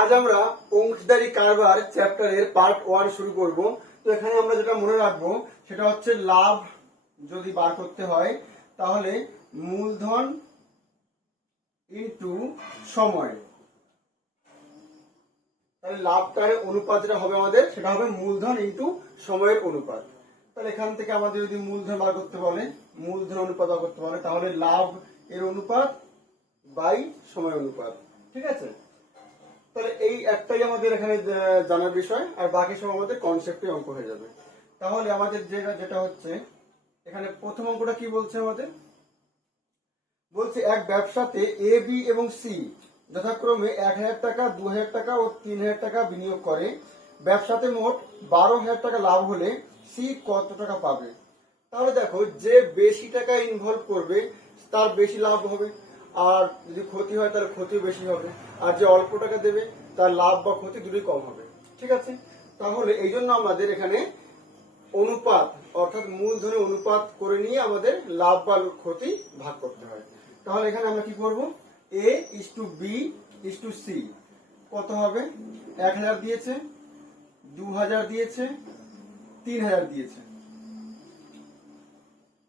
আজ আমরা অংশীদারি কারবার চ্যাপ্টারের পার্ট 1 শুরু করব। তো এখানে আমরা যেটা মনে রাখবো সেটা হচ্ছে লাভ যদি বার করতে হয় তাহলে মূলধন ইনটু সময়। তাহলে লাভটার অনুপাত যেটা হবে আমাদের সেটা হবে মূলধন ইনটু সময়ের অনুপাত। তাহলে এখান থেকে আমাদের যদি মূলধন বার করতে বলে, মূলধন অনুপাত বার করতে বলে, তাহলে লাভ এর অনুপাত বাই সময় অনুপাত। ঠিক আছে, তাহলে এই একটাই আমাদের এখানে জানার বিষয়, আর বাকি সব আমাদের কনসেপ্টে অঙ্ক হয়ে যাবে। তাহলে আমাদের যেটা হচ্ছে এখানে প্রথম অঙ্কটা কি বলছে আমাদের, বলছে এক ব্যবসাতে এ বি এবং সি যথাক্রমে 1000 টাকা, 2000 টাকা ও 3000 টাকা বিনিয়োগ করে। ব্যবসাতে মোট 12,000 টাকা লাভ হলে সি কত টাকা পাবে? তাহলে দেখো, যে বেশি টাকা ইনভলভ করবে তার বেশি লাভ হবে, আর যদি ক্ষতি হয় তাহলে ক্ষতিও বেশি হবে, আর যে অল্প টাকা দেবে তার লাভ বা ক্ষতি দুটোই কম হবে। ঠিক আছে, তাহলে এই জন্য আমাদের এখানে অনুপাত অর্থাৎ মূলধনের অনুপাত করে নিয়ে আমাদের লাভ বা ক্ষতি ভাগ করতে হয়। তাহলে এখানে আমরা কি করব, A is to B is to C কত হবে? 1000 দিয়েছে, 2000 দিয়েছে, 3000 দিয়েছে।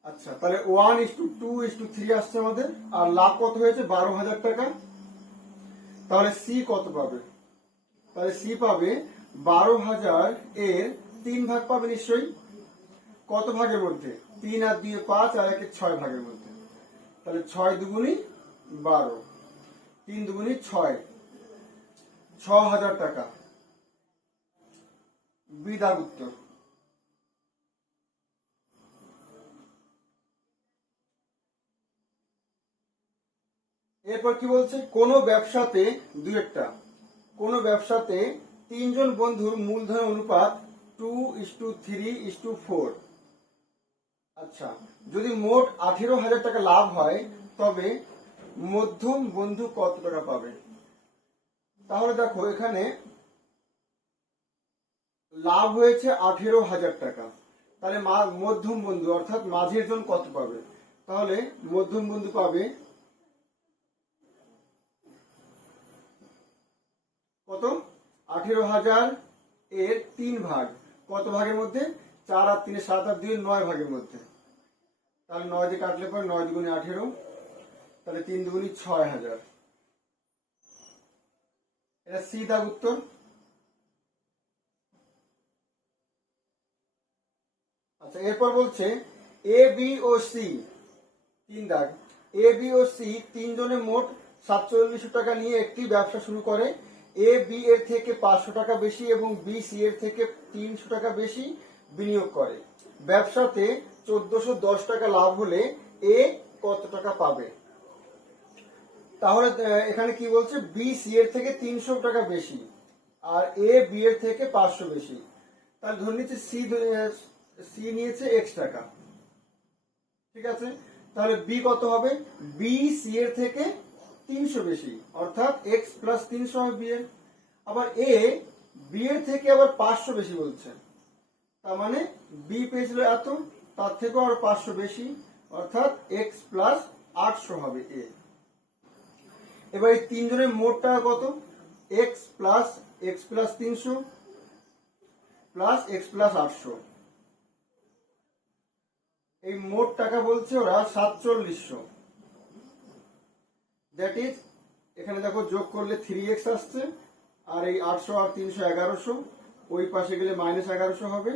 আচ্ছা, তাহলে 1:2:3 আসছে আমাদের, আর লাভ কত হয়েছে? 12,000 টাকা। তাহলে সি কত পাবে? তাহলে সি পাবে 12,000 এর 3 ভাগ পাবে নিশ্চয়ই। কত ভাগের মধ্যে? 3 আর 2 5 আর 1 6 ভাগের মধ্যে। তাহলে 6 দুগুণী 12, 3 দুগুণী 6, 6,000 টাকা। বি তার উত্তর। এরপর কি বলছে, কোন ব্যবসাতে কোন ব্যবসাতে 3 জন বন্ধুর মূলধনের অনুপাত 2:3:4। আচ্ছা, যদি মোট 18,000 টাকা লাভ হয় তবে মধ্যম বন্ধু কত টাকা পাবে? তাহলে দেখো, এখানে লাভ হয়েছে 18,000 টাকা, তাহলে মধ্যম বন্ধু অর্থাৎ মাঝের জন কত পাবে? তাহলে মধ্যম বন্ধু পাবে কত? 18,000 এর 3 ভাগ, কত ভাগের মধ্যে? 4 আর 3 7 আর 2 9 ভাগের মধ্যে। তাহলে 9 দিয়ে কাটলে পরে 9 দুগুণে 18, তাহলে 3 দুগুণে 6,000। এটা সি দাগ উত্তর। আচ্ছা, এরপর বলছে এ বি ও সি 3 দাগ, এ বি ও সি 3 জনে মোট 4700 টাকা নিয়ে একটি ব্যবসা শুরু করে। এ বি এর থেকে 500 টাকা বেশি এবং বি সি এর থেকে 300 টাকা বেশি বিনিয়োগ করে। ব্যবসাতে 1410 টাকা লাভ হলে এ কত টাকা পাবে? তাহলে এখানে কি বলছে, বি সি এর থেকে 300 টাকা বেশি আর এ বি এর থেকে 500 বেশি। তাহলে ধরে নিচ্ছে সি নিয়েছে এক্স টাকা। ঠিক আছে, তাহলে বি কত হবে? বি সি এর থেকে 300 বেশি অর্থাৎ এক্স প্লাস 300 হবে বি এর। আবার এ বি এর থেকে আবার 500 বেশি বলছে, তার মানে বি পেয়েছিল এত, তার থেকেও আরো 500 বেশি অর্থাৎ এক্স প্লাস 800 হবে এ। এবার এই 3 জনের মোট টাকা কত? X plus 300 plus x plus 800, এই মোট টাকা বলছে ওরা 4700। দ্যাট ইজ, এখানে দেখো যোগ করলে 3x আসছে, আর এই 800 আর 300 1100, ওই পাশে গেলে -1100 হবে।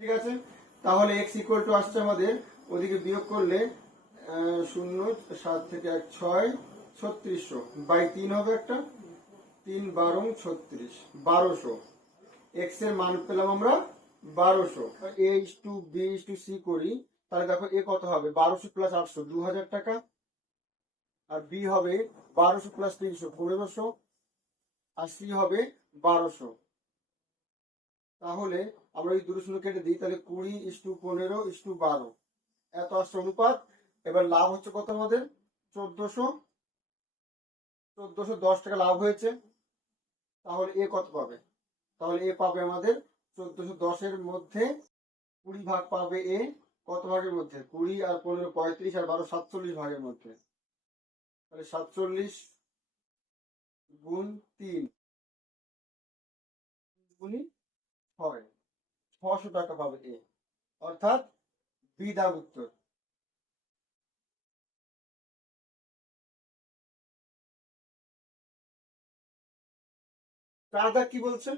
ঠিক আছে, তাহলে x ইকুয়াল টু আসছে আমাদের, ওদিকে বিয়োগ করলে 0 7 থেকে 1 6 3600 বাই 3 হবে একটা, 3 12 36 1200। x এর মান পেলাম আমরা 1200। a is to b is to c করি, তাহলে দেখো এ কত হবে? 1200 প্লাস 800 2000 টাকা, আর বি হবে 1200 প্লাস 300 1500, আর সি হবে 1200। তাহলে আমরা এই দুটো শূন্য কেটে দিই, তাহলে 20:15:12 এত আসছে অনুপাত। এবার লাভ হচ্ছে কত আমাদের? 1410 টাকা লাভ হয়েছে। তাহলে এ কত পাবে? তাহলে এ পাবে আমাদের 1410 এর মধ্যে 20 ভাগ পাবে এ। কত ভাগের মধ্যে? 20 আর 15 35 আর 12 47 ভাগের মধ্যে। তাহলে 47 গুণ 3 গুণি 6, 600 টাকা পাবে এ, অর্থাৎ বি দাগ উত্তর। চার দাগ কি বলছে?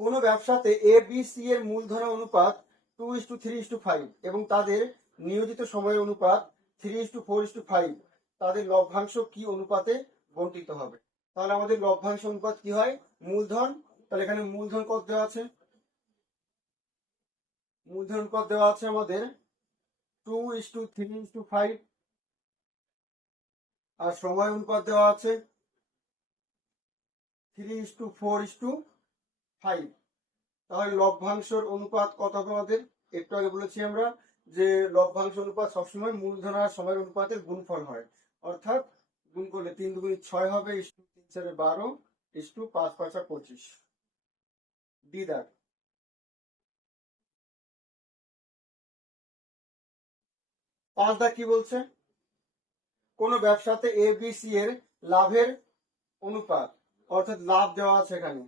কোন ব্যবসাতে এ বি সি এর মূলধনের অনুপাত 2:3:5 এবং তাদের নিয়োজিত সময়ের অনুপাত 3:4:5, তাদের লভ্যাংশ কি অনুপাতে বন্টিত হবে? তাহলে আমাদের লভ্যাংশ অনুপাত কি হয়? মূলধন। তাহলে এখানে মূলধন কত দেওয়া আছে? মূলধন অনুপাত দেওয়া আছে আমাদের 2:3:5, আর সময় অনুপাত দেওয়া আছে 3:4:5। তাহলে লভ্যাংশের অনুপাত কত হবে আমাদের? একটু আগে বলেছি আমরা যে লভ্যাংশ অনুপাত সবসময় মূলধন আর সময়ের অনুপাতের গুণফল হয়, অর্থাৎ গুণ করলে 3 দুগুণে 6 হবে, 3 4 12, 5 5 25। ডি দাগ। পাঁচ দাগ কি বলছে? কোন ব্যবসাতে এ বি সি এর লাভের অনুপাত, অর্থাৎ লাভ দেওয়া আছে এখানে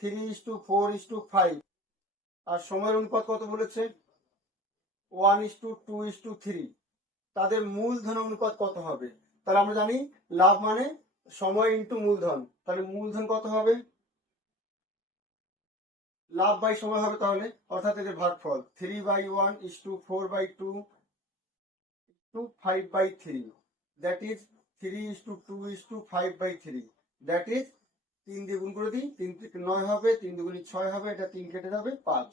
3:4:5, আর সময়ের অনুপাত কত বলেছে? 1:2:3। তাদের মূলধন অনুপাত কত হবে? তাহলে আমরা জানি লাভ মানে সময় ইন্টু মূলধন, তাহলে মূলধন কত হবে? লাভ বাই সময় হবে, তাহলে অর্থাৎ এদের ভাগফল 3/1:4/2:5/3, দ্যাট ইজ 3:2:5/3, দ্যাট ইজ 3 দিয়ে গুণ করে দিই, 3 থেকে 9 হবে, 3 দুগুণে 6 হবে, এটা 3 কেটে যাবে 5,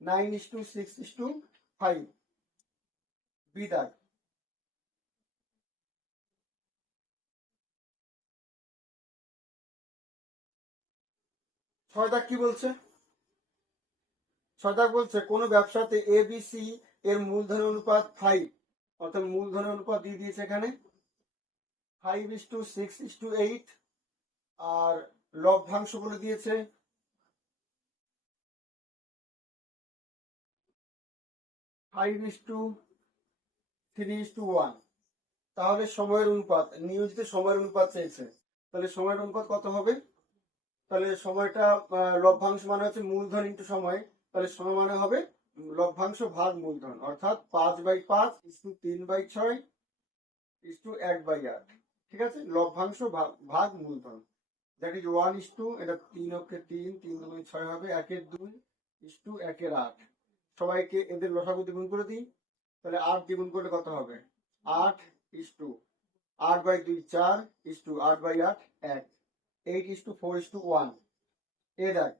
9:6:5। বি দাগ। ছয় দাগ কি বলছে? ছয় দাগ বলছে কোন ব্যবসাতে এ বি সি এর মূলধনের অনুপাত 5, অর্থাৎ মূলধনের অনুপাত দিয়ে দিয়েছে এখানে 5:6:8, আর লভ্যাংশ বলে দিয়েছে 5:3:1। তাহলে সময়ের অনুপাত, নিয়োজিত সময়ের অনুপাত চেয়েছে, তাহলে সময়ের অনুপাত কত হবে? তাহলে সময়টা লভ্যাংশ মানে হচ্ছে মূলধন ইন্টু সময়, তাহলে সময় মানে হবে লভ্যাংশ ভাগ মূলধন, অর্থাৎ 5/5:3/6:1/8। ঠিক আছে, লভ্যাংশ ভাগ মূলধন, দ্যাট ইজ 1:, এটা 3 অক্ষে 3, 3 দুগুণে 6 হবে, 1/2:1/8। সবাইকে এদের লসাগু দ্বিগুণ করে দিই, তাহলে 8 দ্বিগুণ করলে কত হবে? 8, 8/2 4, 8/8 1, 8:4:1। এ দেখ